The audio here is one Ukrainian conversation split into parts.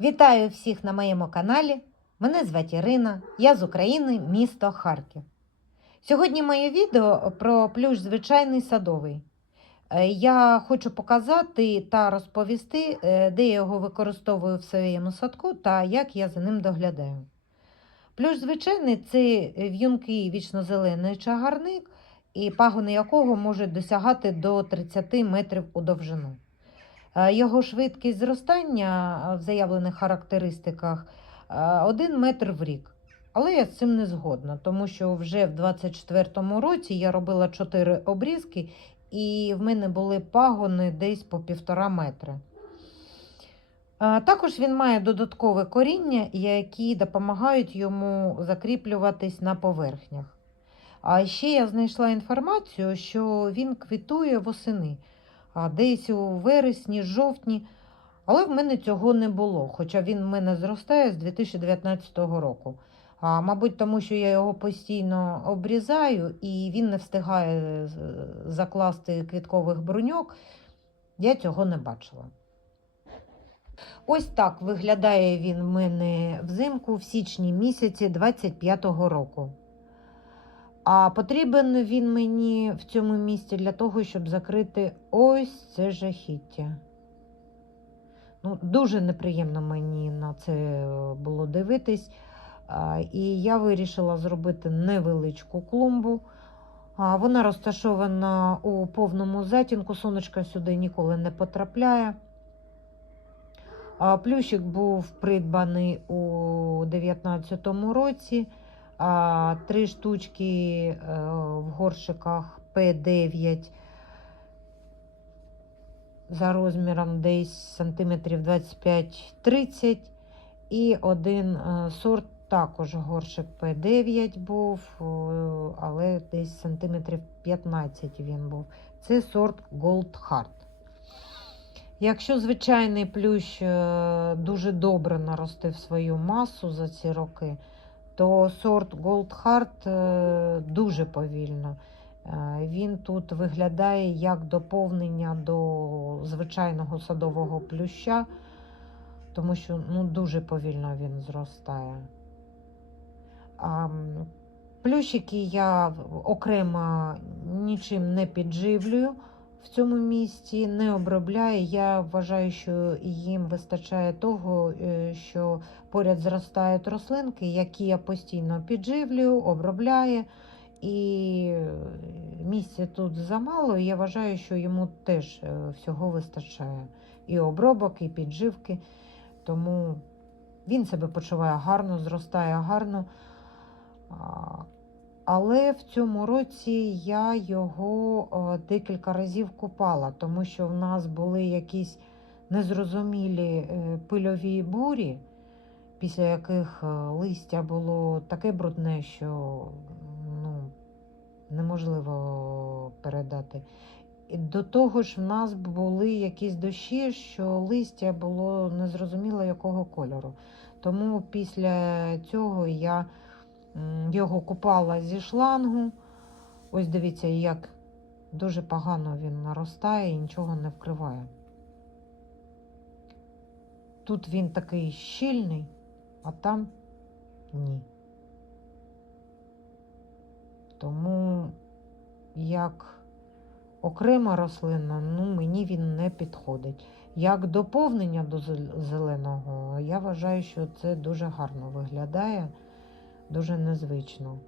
Вітаю всіх на моєму каналі. Мене звати Ірина, я з України, місто Харків. Сьогодні моє відео про плющ звичайний садовий. Е, Я хочу показати та розповісти, е, де я його використовую в своєму садку та як я за ним доглядаю. Плющ звичайний це в'юнкий вічнозелений чагарник, і пагони якого можуть досягати до 30 метрів у довжину. Е, Його швидкість зростання е, в заявлених характеристиках 1 метр в рік. Але я з цим не згодна, тому що вже в 24-му році я робила 4 обрізки, і в мене були пагони десь по півтора метри. Е, Також він має додаткове коріння, які допомагають йому закріплюватись на поверхнях. А ще я знайшла інформацію, що він квітує восени а десь у вересні, жовтні. Але в мене цього не було, хоча він в мене зростає з 2019 року. А, мабуть, тому що я його постійно обрізаю і він не встигає закласти квіткових бруньок. Я цього не бачила. Ось так виглядає він в мене взимку в січні місяці 25-го року. А потрібен він мені в цьому місці для того, щоб закрити ось це жахіття. Ну, дуже неприємно мені на це е, було дивитись. І я вирішила зробити невеличку клумбу. Вона розташована у повному затінку, сонечко сюди ніколи не потрапляє. Плющик був придбаний у 2019 році. А, Три штучки е, в горшиках П9 за розміром десь сантиметрів 25-30. І один е, сорт також горшик П9 був, е, але десь сантиметрів 15 він був. Це сорт Gold Heart. Якщо звичайний плющ дуже добре наростив свою масу за ці роки, то сорт Gold Heart е, дуже повільно. Е, Він тут виглядає як доповнення до звичайного садового плюща, тому що ну, дуже повільно він зростає. А, Плющики я окремо нічим не підживлюю в цьому місці, не обробляю. Я вважаю, що їм вистачає того, е, що поряд зростають рослинки, які я постійно підживлюю, обробляю. І місця тут замало, я вважаю, що йому теж е, всього вистачає. І обробок, і підживки. Тому він себе почуває гарно, зростає гарно. Але в цьому році я його е, декілька разів купала, тому що в нас були якісь незрозумілі е, пильові бурі, після яких е, листя було таке брудне, що ну, неможливо передати. До того ж, в нас були якісь дощі, що листя було незрозуміло якого кольору. Тому після цього я його купала зі шлангу. Ось дивіться, як дуже погано він наростає і нічого не вкриває. Тут він такий щільний, а там ні. Тому як окрема рослина, ну, мені він не підходить. Як доповнення до зеленого, я вважаю, що це дуже гарно виглядає, дуже незвично.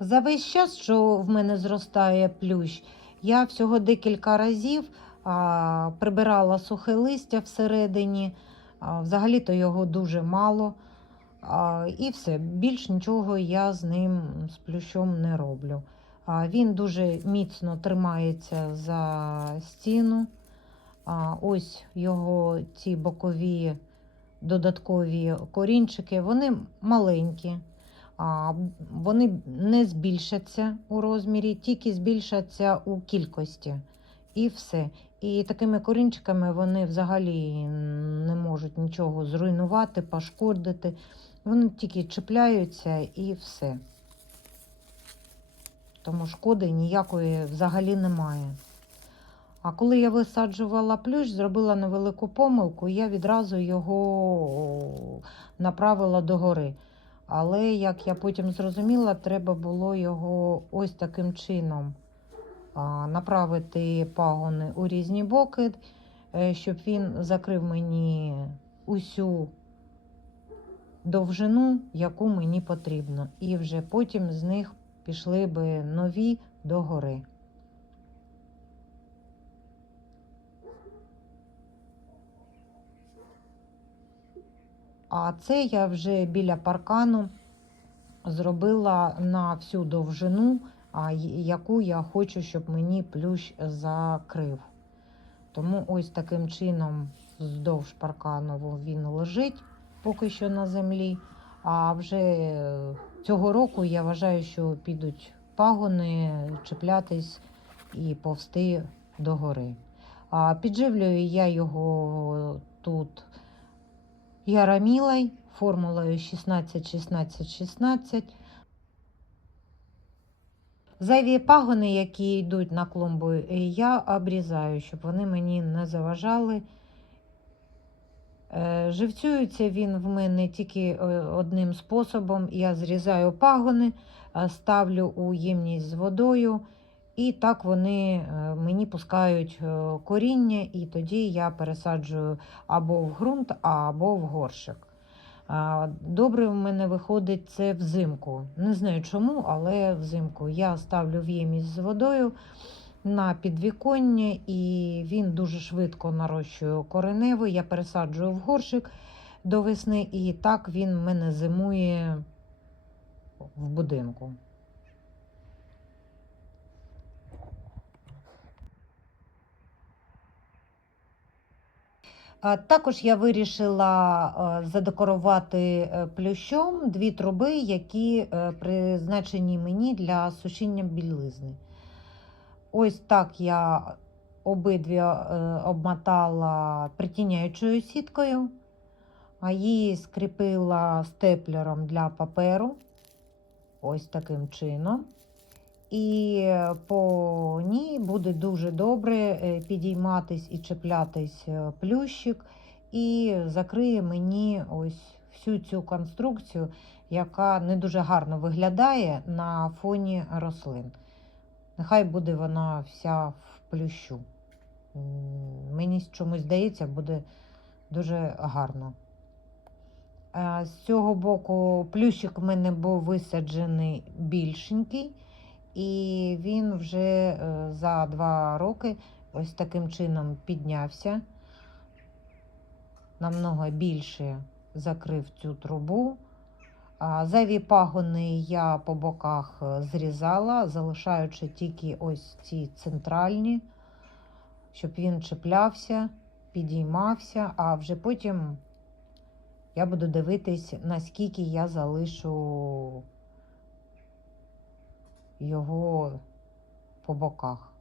За весь час, що в мене зростає плющ, я всього декілька разів а, прибирала сухе листя всередині. Взагалі-то його дуже мало. А, і все, більш нічого я з ним з плющом не роблю. А, він дуже міцно тримається за стіну. Ось його ці бокові додаткові корінчики, вони маленькі. Вони не збільшаться у розмірі, тільки збільшаться у кількості. І все. І такими корінчиками вони взагалі не можуть нічого зруйнувати, пошкодити. Вони тільки чіпляються і все. Тому шкоди ніякої взагалі немає. А коли я висаджувала плющ, зробила невелику помилку, я відразу його направила догори. Але, як я потім зрозуміла, треба було його ось таким чином направити пагони у різні боки, е, щоб він закрив мені усю довжину, яку мені потрібно. І вже потім з них пішли би нові догори. А це я вже біля паркану зробила на всю довжину, яку я хочу, щоб мені плющ закрив. Тому ось таким чином вздовж паркану він лежить поки що на землі. А вже цього року я вважаю, що підуть пагони чіплятись і повсти догори. Підживлюю я його тут ярамілой, формулою 16-16-16. Зайві пагони, які йдуть на клумбу, я обрізаю, щоб вони мені не заважали. Е, Живцюється він в мене тільки е, одним способом. Я зрізаю пагони, е, ставлю у ємність з водою, і так вони е, мені пускають е, коріння, і тоді я пересаджую або в ґрунт, або в горшик. Добре в мене виходить це взимку. Не знаю чому, але взимку я ставлю в ємність з водою на підвіконня, і він дуже швидко нарощує кореневий. Я пересаджую в горшик до весни, і так він в мене зимує в будинку. Також я вирішила е, задекорувати е, плющом дві труби, які е, призначені мені для сушіння білизни. Ось так я обидві обмотала притіняючою сіткою, а її скріпила степлером для паперу. Ось таким чином. І по ній буде дуже добре е, підійматись і чіплятись е, плющик, і закриє мені ось всю цю конструкцію, яка не дуже гарно виглядає на фоні рослин. Нехай буде вона вся в плющу. Мені чомусь здається, буде дуже гарно. Е, З цього боку плющик в мене був висаджений більшенький, і він вже е, за два роки ось таким чином піднявся. Намного більше закрив цю трубу. Зайві пагони я по боках е, зрізала, залишаючи тільки ось ці центральні, щоб він чіплявся, підіймався, а вже потім я буду дивитись, наскільки я залишу його по боках.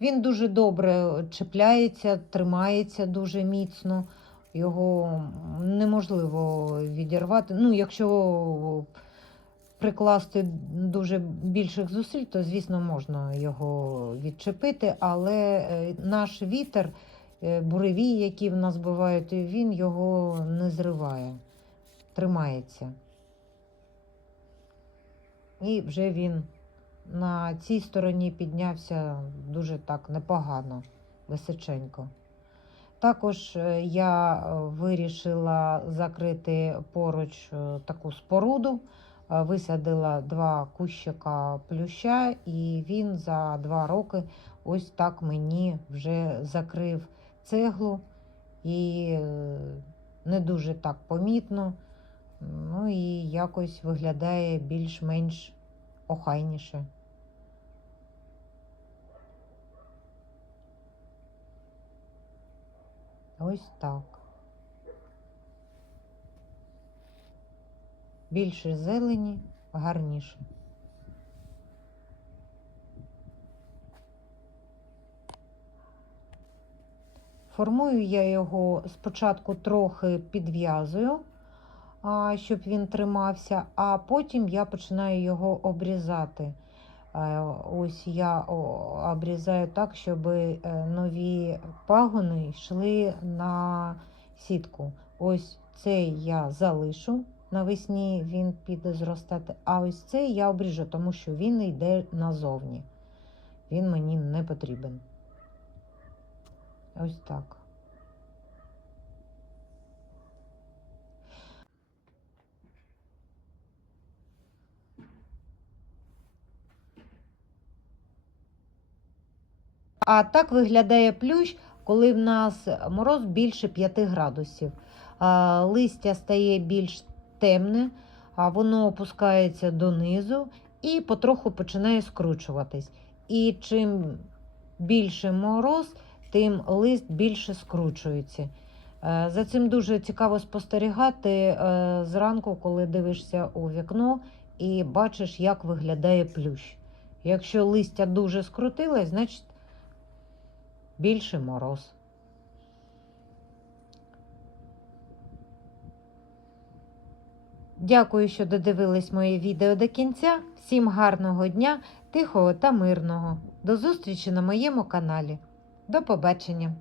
Він дуже добре чіпляється, тримається дуже міцно. Його неможливо відірвати. Ну, якщо прикласти дуже більших зусиль, то, звісно, можна його відчепити, але е, наш вітер, е, буревій, які в нас бувають, він його не зриває, тримається. І вже він на цій стороні піднявся дуже так непогано, височенько. Також е, я е, вирішила закрити поруч таку споруду, висадила два кущика плюща, і він за два роки ось так мені вже закрив цеглу і е, не дуже так помітно. Ну і якось виглядає більш-менш охайніше. Ось так. Більше зелені, гарніше. Формую я його спочатку трохи підв'язую, щоб він тримався, а потім я починаю його обрізати. Е, Ось я обрізаю так, щоб е, нові пагони йшли на сітку. Ось цей я залишу. Навесні він піде зростати, а ось цей я обріжу, тому що він йде назовні. Він мені не потрібен. Ось так. А так виглядає плющ, коли в нас мороз більше 5 градусів. Листя стає більш темне, воно опускається донизу і потроху починає скручуватись. І чим більше мороз, тим лист більше скручується. Е, За цим дуже цікаво спостерігати е, зранку, коли дивишся у вікно і бачиш, як виглядає плющ. Якщо листя дуже скрутилось, значить більше мороз. Дякую, що додивились моє відео до кінця. Всім гарного дня, тихого та мирного. До зустрічі на моєму каналі. До побачення!